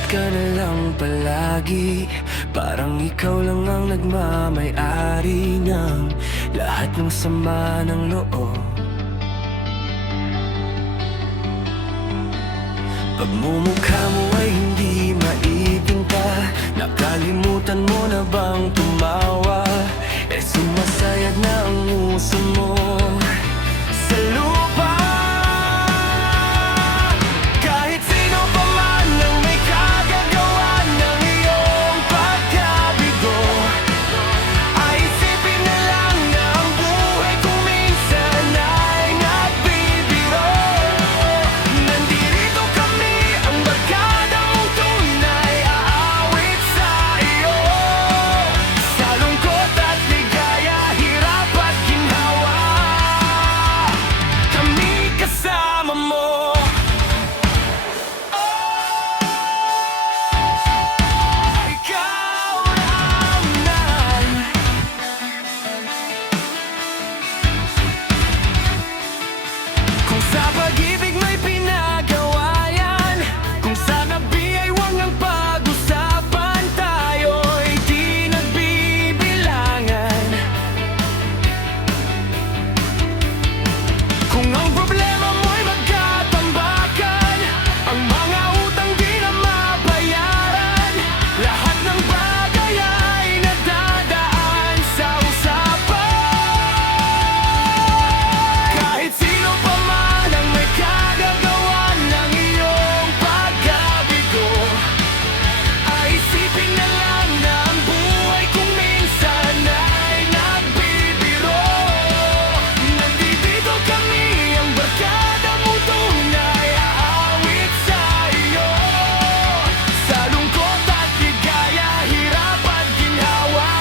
Malungkot ka na lang palagi, parang ikaw lang ang nagmamay-ari ng lahat ng sama ng loob. Pagmumukha mo ay hindi maipinta, nakalimutan mo na bang tumawa? Sumasayad na ang uso mo sa lupa. Kahit sino pa man ang may kagagawa ng iyong pagkabigo, ay isipin na lang na ang buhay kung minsan ay nagbibiro. Nandito kami, ang barkada mong tunay, aawit sa iyo. Sa lungkot at ligaya, hirap at ginhawa, kami kasama mo. Kung sa pag-ibig may pinagawa yan, kung sa gabi ay huwag nang pag-usapan, tayo'y di nagbibilangan. Kung ang problema mo'y magkatambakan, ang mga utang di na mabayaran, lahat ng bagay ay nadadaan sa usapan. Kahit sino pa man ang may kagagawa ng iyong pagkabigo, ay isipin na lang na ang buhay kung minsan ay nagbibiro. Nandito kami, ang barkada mo tunay, aawit sa iyo. Sa lungkot at ligaya, hirap at ginhawa,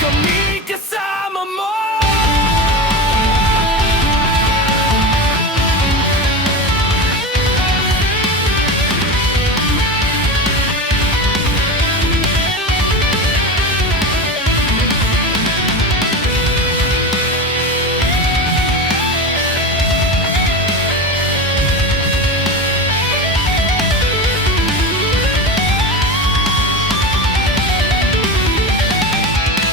kami kasama mo.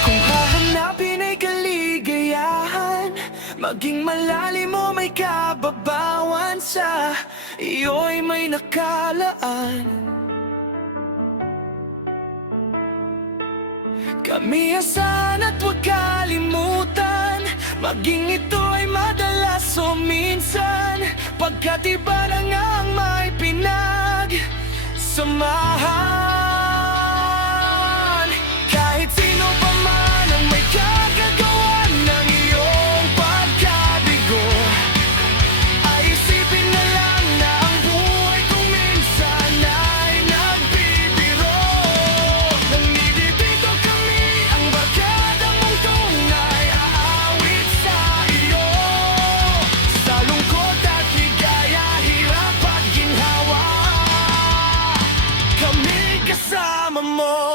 Kung hahanapin ay kaligayahan, maging malalim mo may kababawan, sa iyo'y may nakalaan. Kamiyasan at huwag kalimutan, maging ito ay madalas o minsan, pagkat iba na nga ang may pinagsamahan. Kahit sino pa man ang may kagagawa ng iyong pagkabigo, ay isipin na lang na ang buhay kung minsan ay nagbibiro. Nandito kami, ang barkada mong tunay, aawit sa iyo. Sa lungkot at ligaya, hirap at ginhawa, kami kasama mo.